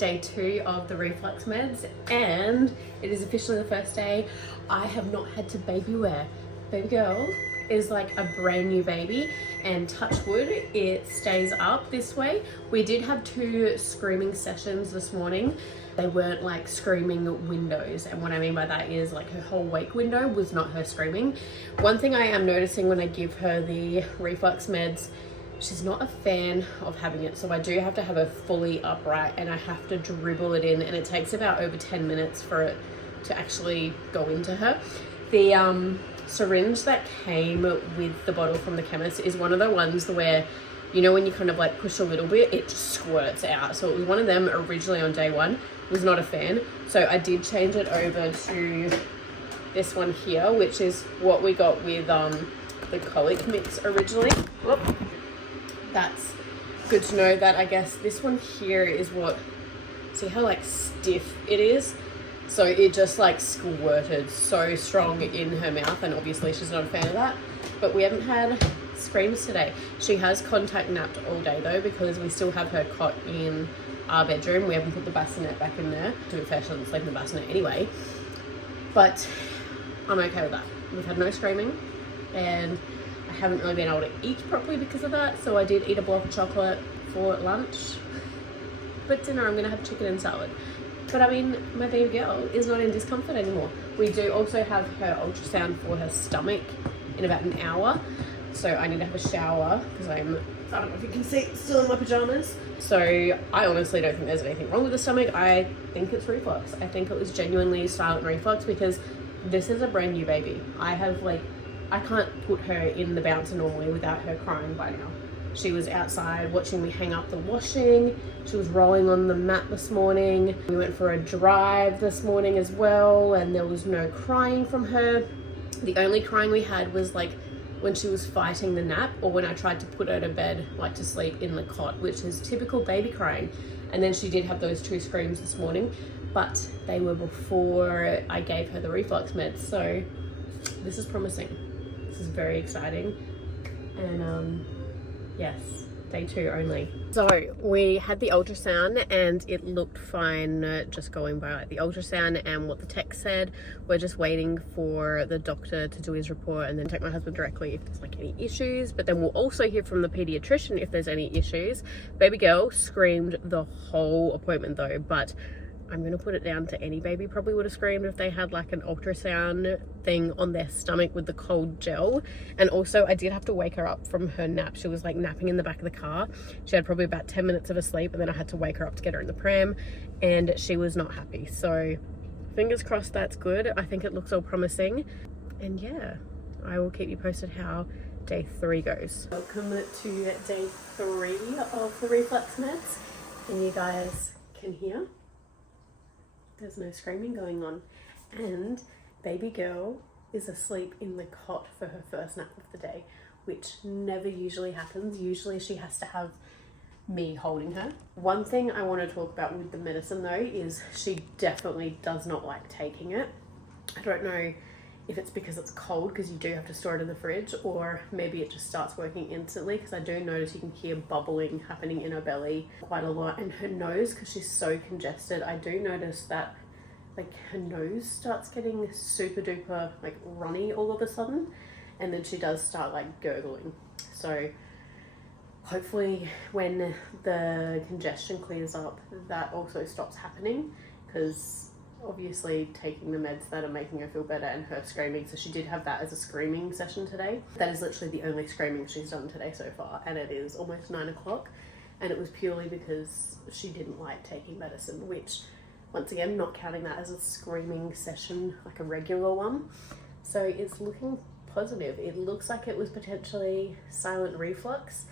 day 2 of the reflux meds, and it is officially the first day I have not had to baby wear. Baby girl is like a brand new baby, and touch wood, it stays up this way. We did have 2 screaming sessions this morning. They weren't like screaming windows, and what I mean by that is like her whole wake window was not her screaming. One thing I am noticing when I give her the reflux meds, she's not a fan of having it, so I do have to have her fully upright and I have to dribble it in, and it takes about over 10 minutes for it to actually go into her. The syringe that came with the bottle from the chemist is one of the ones where, you know, when you kind of like push a little bit, it just squirts out. So it was one of them originally on day 1. Was not a fan, so I did change it over to this one here, which is what we got with the colic mix originally. Whoop. That's good to know that I guess this one here is what, see how like stiff it is? So it just like squirted so strong in her mouth, and obviously she's not a fan of that. But we haven't had screams today. She has contact napped all day though, because we still have her cot in our bedroom. We haven't put the bassinet back in there. To be fair, she doesn't sleep in the bassinet anyway. But I'm okay with that. We've had no screaming, and I haven't really been able to eat properly because of that. So I did eat a block of chocolate for lunch. But dinner I'm gonna have chicken and salad. But I mean, my baby girl is not in discomfort anymore. We do also have her ultrasound for her stomach in about an hour. So I need to have a shower because I don't know if you can see, still in my pajamas. So I honestly don't think there's anything wrong with the stomach. I think it's reflux. I think it was genuinely silent reflux, because this is a brand new baby. I can't put her in the bouncer normally without her crying by now. She was outside watching me hang up the washing. She was rolling on the mat this morning. We went for a drive this morning as well, and there was no crying from her. The only crying we had was like when she was fighting the nap, or when I tried to put her to bed, like to sleep in the cot, which is typical baby crying. And then she did have those 2 screams this morning, but they were before I gave her the reflux meds. So this is promising. This is very exciting. And yes, day 2 only. So we had the ultrasound and it looked fine, just going by like the ultrasound and what the tech said. We're just waiting for the doctor to do his report and then take my husband directly if there's like any issues. But then we'll also hear from the pediatrician if there's any issues. Baby girl screamed the whole appointment though, but I'm gonna put it down to any baby probably would have screamed if they had like an ultrasound thing on their stomach with the cold gel. And also I did have to wake her up from her nap. She was like napping in the back of the car. She had probably about 10 minutes of a sleep, and then I had to wake her up to get her in the pram, and she was not happy. So fingers crossed that's good. I think it looks all promising, and yeah, I will keep you posted how day 3 goes. Welcome to day 3 of the reflux meds, and you guys can hear there's no screaming going on, and baby girl is asleep in the cot for her first nap of the day, which never usually happens. Usually she has to have me holding her. One thing I want to talk about with the medicine though is she definitely does not like taking it. I don't know if it's because it's cold, because you do have to store it in the fridge, or maybe it just starts working instantly, because I do notice you can hear bubbling happening in her belly quite a lot, and her nose, because she's so congested, I do notice that like her nose starts getting super duper like runny all of a sudden, and then she does start like gurgling. So hopefully when the congestion clears up, that also stops happening, because obviously taking the meds that are making her feel better and her screaming, so she did have that as a screaming session today. That is literally the only screaming she's done today so far, and it is almost 9 o'clock, and it was purely because she didn't like taking medicine, which once again, not counting that as a screaming session like a regular one. So it's looking positive. It looks like it was potentially silent reflux,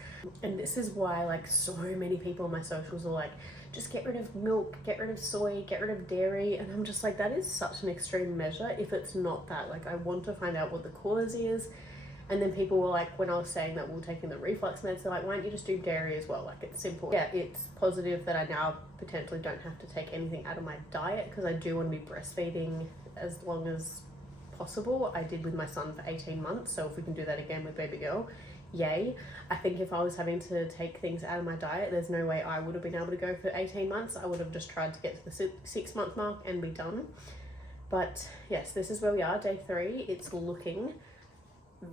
and this is why like so many people on my socials are like, just get rid of milk, get rid of soy, get rid of dairy, and I'm just like, that is such an extreme measure if it's not that. Like, I want to find out what the cause is. And then people were like, when I was saying that we're taking the reflux meds, they're like, why don't you just do dairy as well? Like, it's simple. Yeah, it's positive that I now potentially don't have to take anything out of my diet, because I do want to be breastfeeding as long as possible. I did with my son for 18 months, so if we can do that again with baby girl, yay. I think if I was having to take things out of my diet, there's no way I would have been able to go for 18 months. I would have just tried to get to the 6-month mark and be done. But yes, this is where we are, day 3. It's looking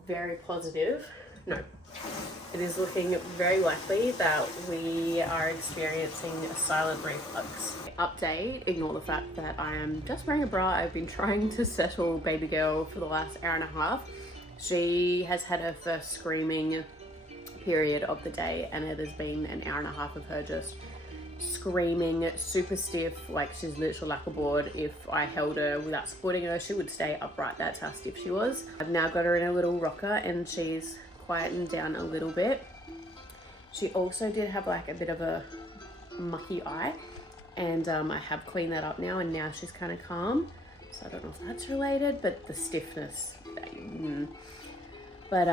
very positive. No, it is looking very likely that we are experiencing a silent reflux. Update, ignore the fact that I am just wearing a bra. I've been trying to settle baby girl for the last hour and a half. She has had her first screaming period of the day, and it has been an hour and a half of her just screaming, super stiff, like she's literally like a board. If I held her without supporting her, she would stay upright. That's how stiff she was. I've now got her in a little rocker and she's quietened down a little bit. She also did have like a bit of a mucky eye, and I have cleaned that up now, and now she's kind of calm. So I don't know if that's related, but the stiffness. But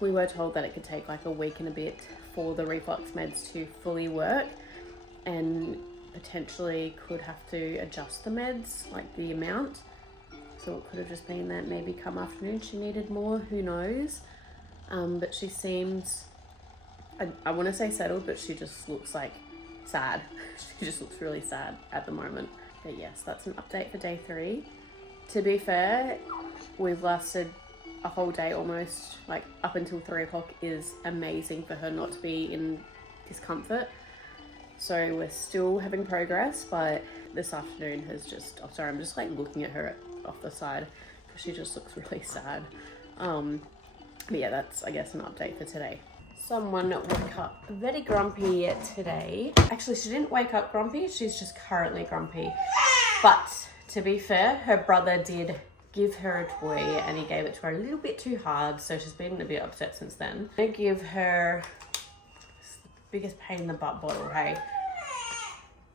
we were told that it could take like a week and a bit for the reflux meds to fully work, and potentially could have to adjust the meds, like the amount. So it could have just been that maybe come afternoon she needed more, who knows. But she seems, I want to say settled, but she just looks like sad. She just looks really sad at the moment. But yes, that's an update for day 3. To be fair, we've lasted a whole day almost, like up until 3 o'clock is amazing for her not to be in discomfort. So we're still having progress, but this afternoon has just, oh sorry, I'm just like looking at her off the side because she just looks really sad. But yeah, that's, I guess, an update for today. Someone woke up very grumpy today. Actually, she didn't wake up grumpy, she's just currently grumpy. But to be fair, her brother did give her a toy and he gave it to her a little bit too hard, so she's been a bit upset since then. I'm gonna give her the biggest pain in the butt bottle, hey?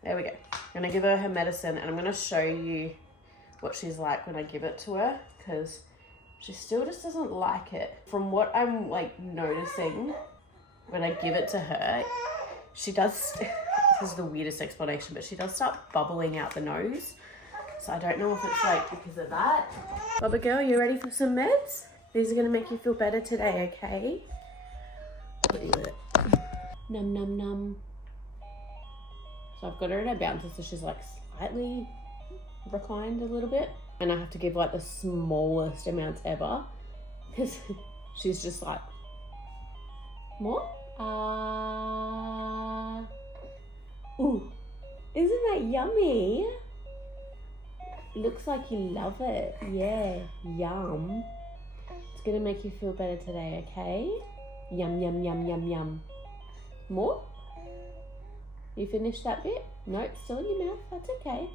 There we go. I'm gonna give her her medicine, and I'm gonna show you what she's like when I give it to her, because she still just doesn't like it. From what I'm like noticing when I give it to her, she does, this is the weirdest explanation, but she does start bubbling out the nose. So I don't know if it's like because of that. Bubba girl, you ready for some meds? These are gonna make you feel better today, okay? Put you with it. Num num num. So I've got her in her bouncer, so she's like slightly reclined a little bit. And I have to give like the smallest amounts ever, because she's just like, more? Ooh, isn't that yummy? Looks like you love it. Yeah, yum. It's gonna make you feel better today, okay? Yum, yum, yum, yum, yum. More? You finished that bit? No, it's still in your mouth, that's okay.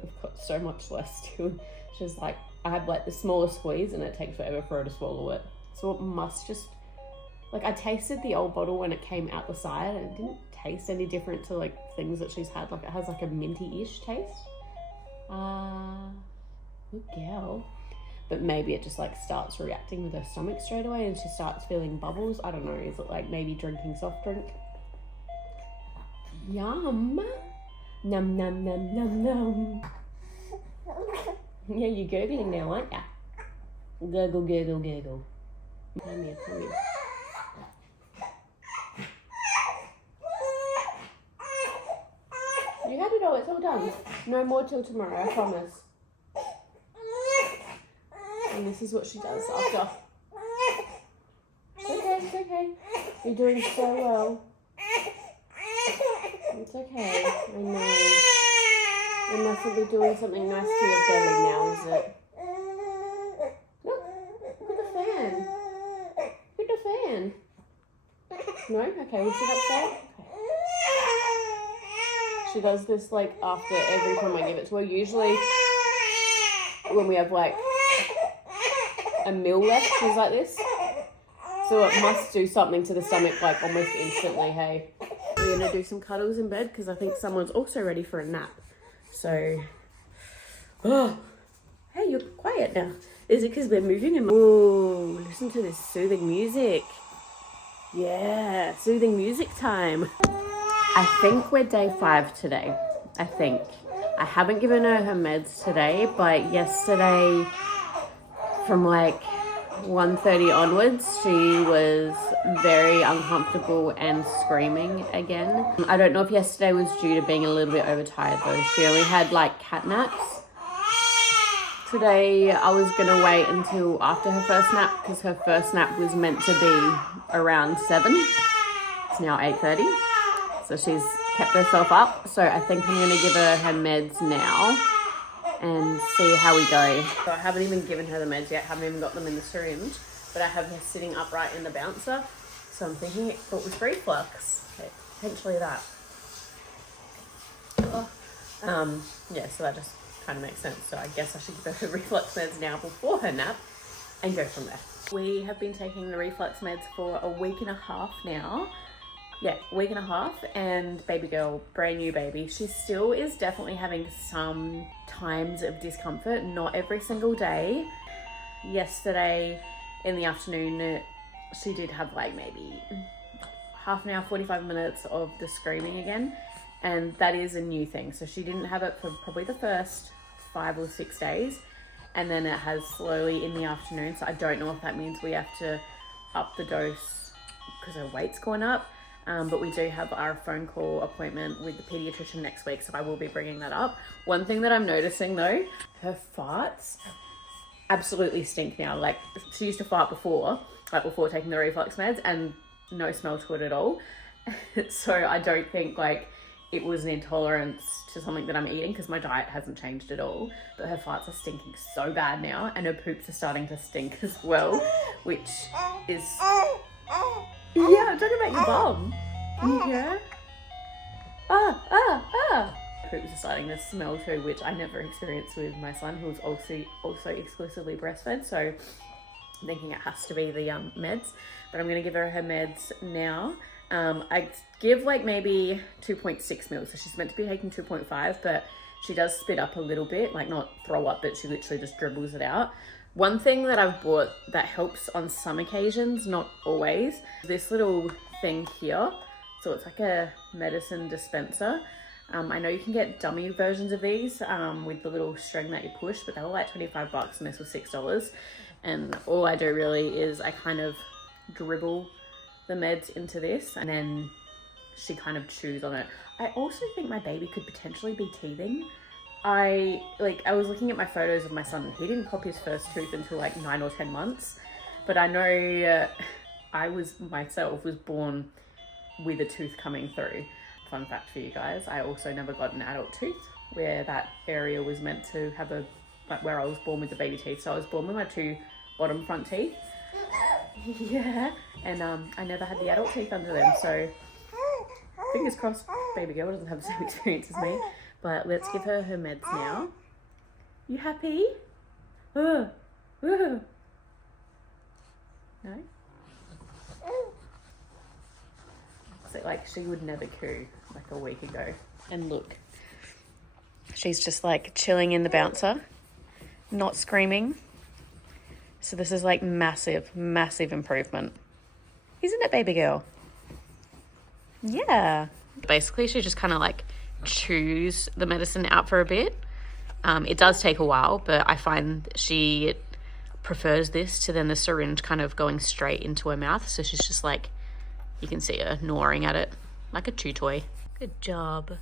I've got so much less too. She's like, I have like the smallest squeeze and it takes forever for her to swallow it. So it must just, like I tasted the old bottle when it came out the side and it didn't taste any different to like things that she's had. Like it has like a minty-ish taste. Good girl. But maybe it just like starts reacting with her stomach straight away and she starts feeling bubbles. I don't know, is it like maybe drinking soft drink? Yum. Num num num num num. Yeah, you're gurgling now, aren't ya? Gurgle, gurgle, gurgle. Come here, come here. You had it all, it's all done. No more till tomorrow, I promise. And this is what she does after. It's okay, it's okay. You're doing so well. It's okay, I know. You mustn't be doing something nice to your belly now, is it? Look at the fan. Look at the fan. No? Okay, we'll sit upside. Okay. She does this like after every time I give it to her. Usually when we have like a meal left, she's like this. So it must do something to the stomach like almost instantly, hey? We're gonna do some cuddles in bed because I think someone's also ready for a nap. So, oh, hey, you're quiet now. Is it because we're moving? Oh, listen to this soothing music. Yeah, soothing music time. I think we're day 5 today. I think. I haven't given her her meds today, but yesterday from like 1:30 onwards, she was very uncomfortable and screaming again. I don't know if yesterday was due to being a little bit overtired though. She only had like cat naps. Today I was gonna wait until after her first nap because her first nap was meant to be around 7. It's now 8:30. So she's kept herself up. So I think I'm gonna give her her meds now and see how we go. So I haven't even given her the meds yet, haven't even got them in the syringe, but I have her sitting upright in the bouncer. So I'm thinking it was reflux. Okay, potentially that. Yeah, so that just kind of makes sense. So I guess I should give her reflux meds now before her nap and go from there. We have been taking the reflux meds for a week and a half now. Yeah, week and a half, and baby girl, brand new baby. She still is definitely having some times of discomfort, not every single day. Yesterday in the afternoon, she did have like maybe half an hour, 45 minutes of the screaming again. And that is a new thing. So she didn't have it for probably the first 5 or 6 days. And then it has slowly in the afternoon. So I don't know if that means we have to up the dose because her weight's gone up. But we do have our phone call appointment with the pediatrician next week. So I will be bringing that up. One thing that I'm noticing though, her farts absolutely stink now. Like she used to fart before, like before taking the reflux meds, and no smell to it at all. So I don't think like it was an intolerance to something that I'm eating because my diet hasn't changed at all. But her farts are stinking so bad now, and her poops are starting to stink as well, which is... Yeah, I'm talking about your bum. Can you hear? Poops are starting to smell too, which I never experienced with my son, who was also exclusively breastfed. So I'm thinking it has to be the meds, but I'm gonna give her her meds now. I give like maybe 2.6 mils. So she's meant to be taking 2.5, but she does spit up a little bit, like not throw up, but she literally just dribbles it out. One thing that I've bought that helps on some occasions, not always, this little thing here. So it's like a medicine dispenser. I know you can get dummy versions of these with the little string that you push, but they were like 25 bucks and this was $6. And all I do really is I kind of dribble the meds into this and then she kind of chews on it. I also think my baby could potentially be teething. I was looking at my photos of my son. He didn't pop his first tooth until like 9 or 10 months, but I know I was born with a tooth coming through. Fun fact for you guys, I also never got an adult tooth where that area was meant to have like where I was born with the baby teeth. So I was born with my 2 bottom front teeth. Yeah, and I never had the adult teeth under them, so fingers crossed baby girl doesn't have the same experience as me. But let's give her her meds now. You happy? No? So like she would never coo like a week ago. And look, she's just like chilling in the bouncer, not screaming. So this is like massive, massive improvement. Isn't it, baby girl? Yeah. Basically, she just kind of like chews the medicine out for a bit. It does take a while, but I find she prefers this to then the syringe kind of going straight into her mouth. So she's just like, you can see her gnawing at it like a chew toy. Good job.